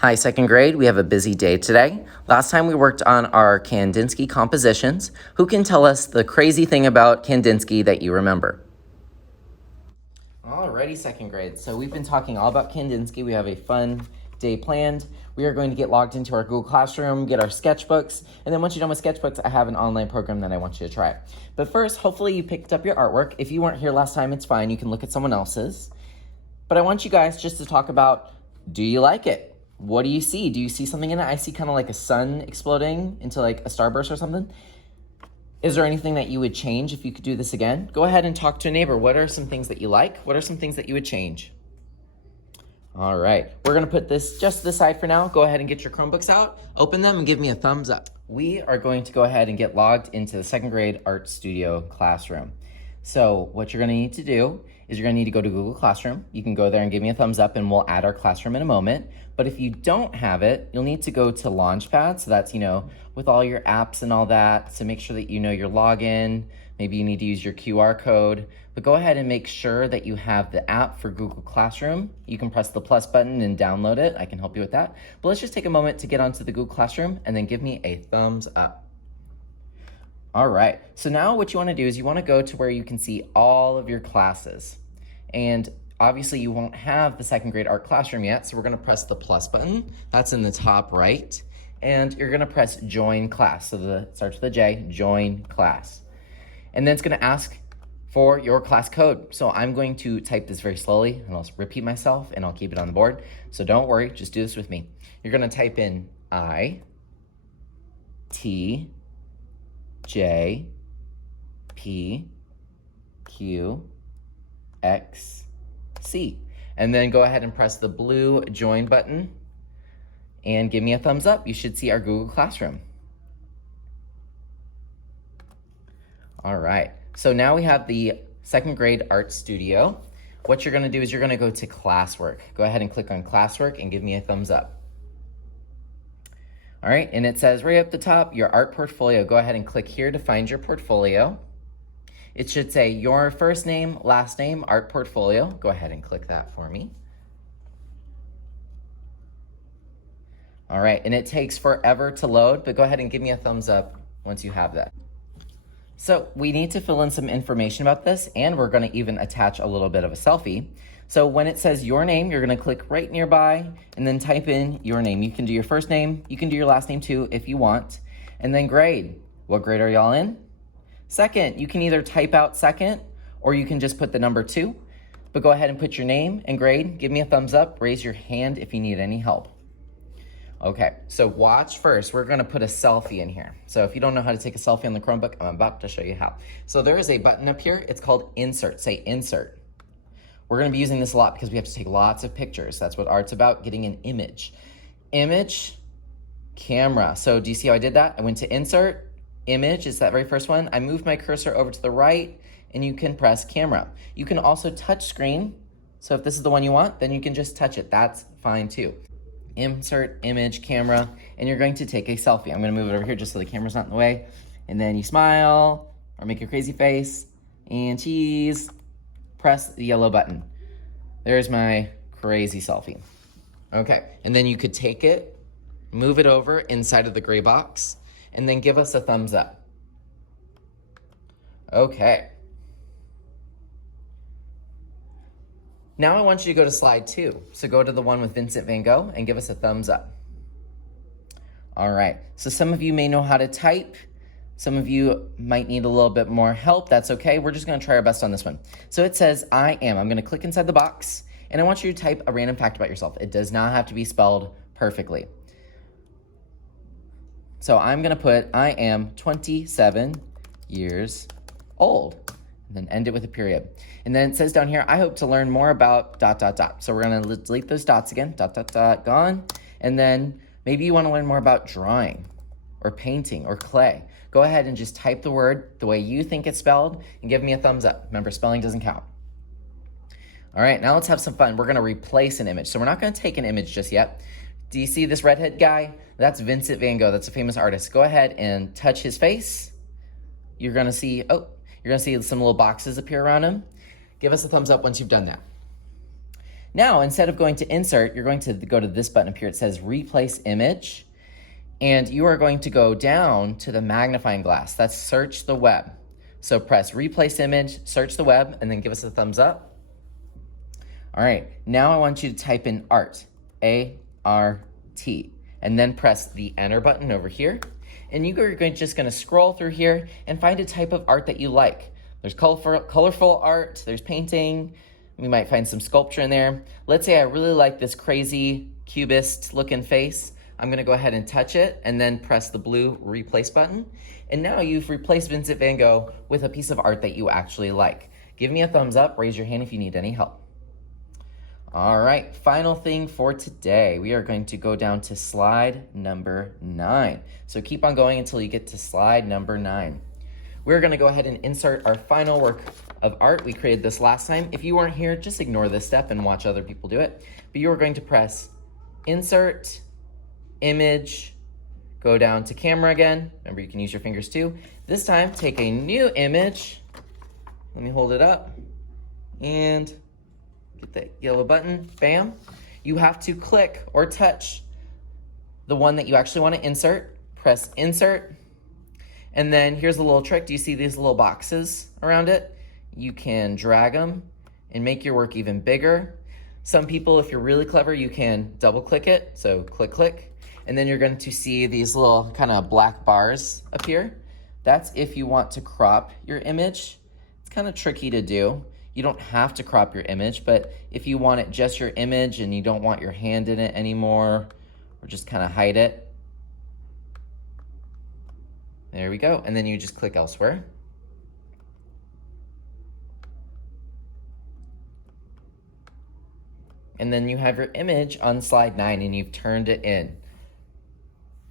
Hi, second grade. We have a busy day today. Last time we worked on our Kandinsky compositions. Who can tell us the crazy thing about Kandinsky that you remember? Alrighty, second grade. So we've been talking all about Kandinsky. We have a fun day planned. We are going to get logged into our Google Classroom, get our sketchbooks, and then once you're done with sketchbooks, I have an online program that I want you to try. But first, hopefully you picked up your artwork. If you weren't here last time, it's fine. You can look at someone else's. But I want you guys just to talk about, do you like it? What do you see? Do you see something in it? I see kind of like a sun exploding into like a starburst or something. Is there anything that you would change if you could do this again? Go ahead and talk to a neighbor. What are some things that you like? What are some things that you would change? All right, we're gonna put this just to the side for now. Go ahead and get your Chromebooks out, open them and give me a thumbs up. We are going to go ahead and get logged into the second grade art studio classroom. So what you're gonna need to do is you're gonna need to go to Google Classroom. You can go there and give me a thumbs up and we'll add our classroom in a moment. But if you don't have it, you'll need to go to Launchpad. So that's, with all your apps and all that. So make sure that you know your login. Maybe you need to use your QR code. But go ahead and make sure that you have the app for Google Classroom. You can press the plus button and download it. I can help you with that. But let's just take a moment to get onto the Google Classroom and then give me a thumbs up. All right, so now what you wanna do is you wanna go to where you can see all of your classes. And obviously you won't have the second grade art classroom yet, so we're gonna press the plus button. That's in the top right. And you're gonna press join class. So it starts with a J, join class. And then it's gonna ask for your class code. So I'm going to type this very slowly and I'll repeat myself and I'll keep it on the board. So don't worry, just do this with me. You're gonna type in I, T, J, P, Q, X, C. And then go ahead and press the blue join button and give me a thumbs up. You should see our Google Classroom. All right, so now we have the second grade art studio. What you're gonna do is you're gonna go to classwork. Go ahead and click on classwork and give me a thumbs up. All right, and it says right up the top, your art portfolio. Go ahead and click here to find your portfolio. It should say your first name, last name, art portfolio. Go ahead and click that for me. All right, and it takes forever to load, but go ahead and give me a thumbs up once you have that. So we need to fill in some information about this, and we're gonna even attach a little bit of a selfie. So when it says your name, you're gonna click right nearby and then type in your name. You can do your first name, you can do your last name too if you want. And then grade. What grade are y'all in? Second, you can either type out second or you can just put the number 2. But go ahead and put your name and grade. Give me a thumbs up, raise your hand if you need any help. Okay, so watch first. We're gonna put a selfie in here. So if you don't know how to take a selfie on the Chromebook, I'm about to show you how. So there is a button up here. It's called insert. Say insert. We're gonna be using this a lot because we have to take lots of pictures. That's what art's about, getting an image. Image, camera. So do you see how I did that? I went to insert, image, is that very first one. I moved my cursor over to the right and you can press camera. You can also touch screen. So if this is the one you want, then you can just touch it. That's fine too. Insert, image, camera, and you're going to take a selfie. I'm gonna move it over here just so the camera's not in the way. And then you smile or make a crazy face and cheese. Press the yellow button. There's my crazy selfie. Okay, and then you could take it, move it over inside of the gray box, and then give us a thumbs up. Okay. Now I want you to go to slide 2. So go to the one with Vincent van Gogh and give us a thumbs up. All right, so some of you may know how to type. Some of you might need a little bit more help. That's okay. We're just gonna try our best on this one. So it says, I am. I'm gonna click inside the box and I want you to type a random fact about yourself. It does not have to be spelled perfectly. So I'm gonna put, I am 27 years old, and then end it with a period. And then it says down here, I hope to learn more about ... So we're gonna delete those dots again, ... gone. And then maybe you wanna learn more about drawing or painting or clay. Go ahead and just type the word the way you think it's spelled and give me a thumbs up. Remember, spelling doesn't count. All right, now let's have some fun. We're gonna replace an image. So we're not gonna take an image just yet. Do you see this redhead guy? That's Vincent van Gogh, that's a famous artist. Go ahead and touch his face. You're gonna see some little boxes appear around him. Give us a thumbs up once you've done that. Now, instead of going to insert, you're going to go to this button up here. It says replace image. And you are going to go down to the magnifying glass. That's search the web. So press replace image, search the web, and then give us a thumbs up. All right, now I want you to type in art, A-R-T, and then press the enter button over here. And you're just gonna scroll through here and find a type of art that you like. There's colorful art, there's painting, we might find some sculpture in there. Let's say I really like this crazy cubist looking face. I'm gonna go ahead and touch it and then press the blue replace button. And now you've replaced Vincent van Gogh with a piece of art that you actually like. Give me a thumbs up, raise your hand if you need any help. All right, final thing for today. We are going to go down to slide number 9. So keep on going until you get to slide number 9. We're gonna go ahead and insert our final work of art. We created this last time. If you weren't here, just ignore this step and watch other people do it. But you are going to press insert, image, go down to camera again. Remember, you can use your fingers too. This time, take a new image. Let me hold it up and get that yellow button, bam. You have to click or touch the one that you actually want to insert. Press insert. And then here's a little trick. Do you see these little boxes around it? You can drag them and make your work even bigger. Some people, if you're really clever, you can double click it. So click, click. And then you're going to see these little kind of black bars appear. That's if you want to crop your image. It's kind of tricky to do. You don't have to crop your image, but if you want it just your image and you don't want your hand in it anymore, or just kind of hide it, there we go. And then you just click elsewhere. And then you have your image on slide 9 and you've turned it in.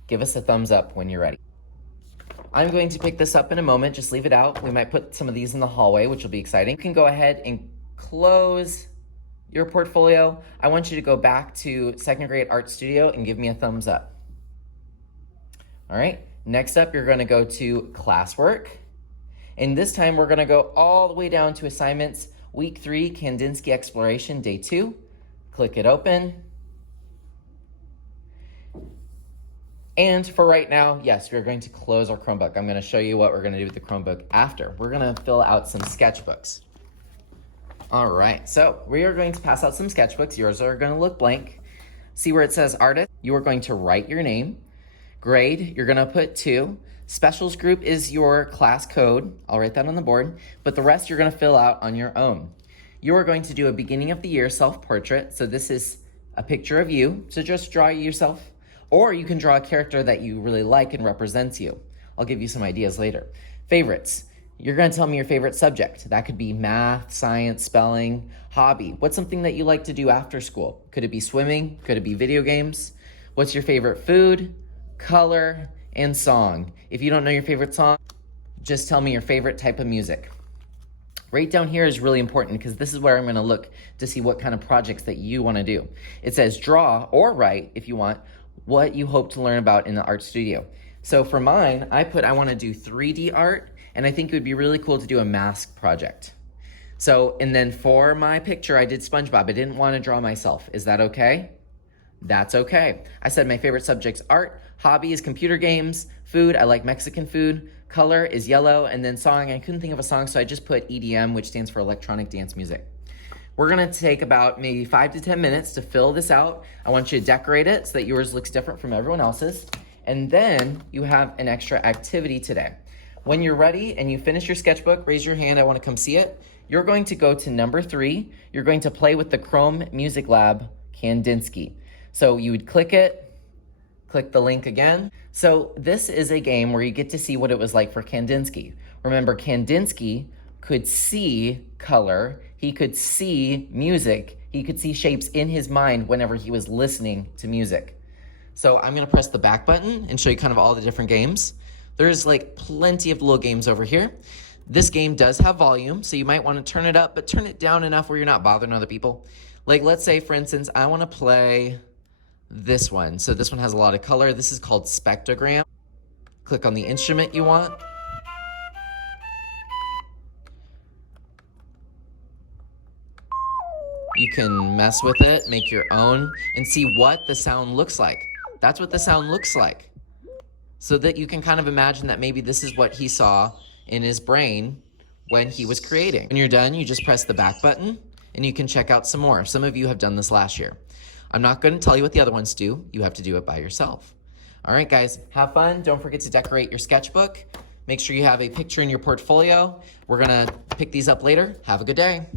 Give us a thumbs up when you're ready. I'm going to pick this up in a moment, just leave it out. We might put some of these in the hallway, which will be exciting. You can go ahead and close your portfolio. I want you to go back to second grade art studio and give me a thumbs up. All right, next up, you're gonna go to classwork. And this time we're gonna go all the way down to assignments, week 3, Kandinsky Exploration, day 2. Click it open. And for right now, yes, we're going to close our Chromebook. I'm gonna show you what we're gonna do with the Chromebook after. We're gonna fill out some sketchbooks. All right, so we are going to pass out some sketchbooks. Yours are gonna look blank. See where it says artist? You are going to write your name. Grade, you're gonna put 2. Specials group is your class code. I'll write that on the board, but the rest you're gonna fill out on your own. You are going to do a beginning of the year self-portrait. So this is a picture of you. So just draw yourself. Or you can draw a character that you really like and represents you. I'll give you some ideas later. Favorites. You're gonna tell me your favorite subject. That could be math, science, spelling. Hobby. What's something that you like to do after school? Could it be swimming? Could it be video games? What's your favorite food, color, and song? If you don't know your favorite song, just tell me your favorite type of music. Right down here is really important because this is where I'm gonna look to see what kind of projects that you wanna do. It says draw or write, if you want, what you hope to learn about in the art studio. So for mine, I wanna do 3D art, and I think it would be really cool to do a mask project. So, and then for my picture, I did SpongeBob. I didn't wanna draw myself. Is that okay? That's okay. I said my favorite subject's art, hobby is computer games, food, I like Mexican food, color is yellow, and then song, I couldn't think of a song, so I just put EDM, which stands for electronic dance music. We're gonna take about maybe 5 to 10 minutes to fill this out. I want you to decorate it so that yours looks different from everyone else's. And then you have an extra activity today. When you're ready and you finish your sketchbook, raise your hand, I wanna come see it. You're going to go to number 3. You're going to play with the Chrome Music Lab Kandinsky. So you would click it, click the link again. So this is a game where you get to see what it was like for Kandinsky. Remember, Kandinsky could see color, he could see music, he could see shapes in his mind whenever he was listening to music. So I'm gonna press the back button and show you kind of all the different games. There's like plenty of little games over here. This game does have volume, so you might wanna turn it up, but turn it down enough where you're not bothering other people. Like let's say, for instance, I wanna play this one. So this one has a lot of color. This is called Spectrogram. Click on the instrument you want. You can mess with it, make your own, and see what the sound looks like. That's what the sound looks like. So that you can kind of imagine that maybe this is what he saw in his brain when he was creating. When you're done, you just press the back button and you can check out some more. Some of you have done this last year. I'm not going to tell you what the other ones do. You have to do it by yourself. All right, guys, have fun. Don't forget to decorate your sketchbook. Make sure you have a picture in your portfolio. We're going to pick these up later. Have a good day.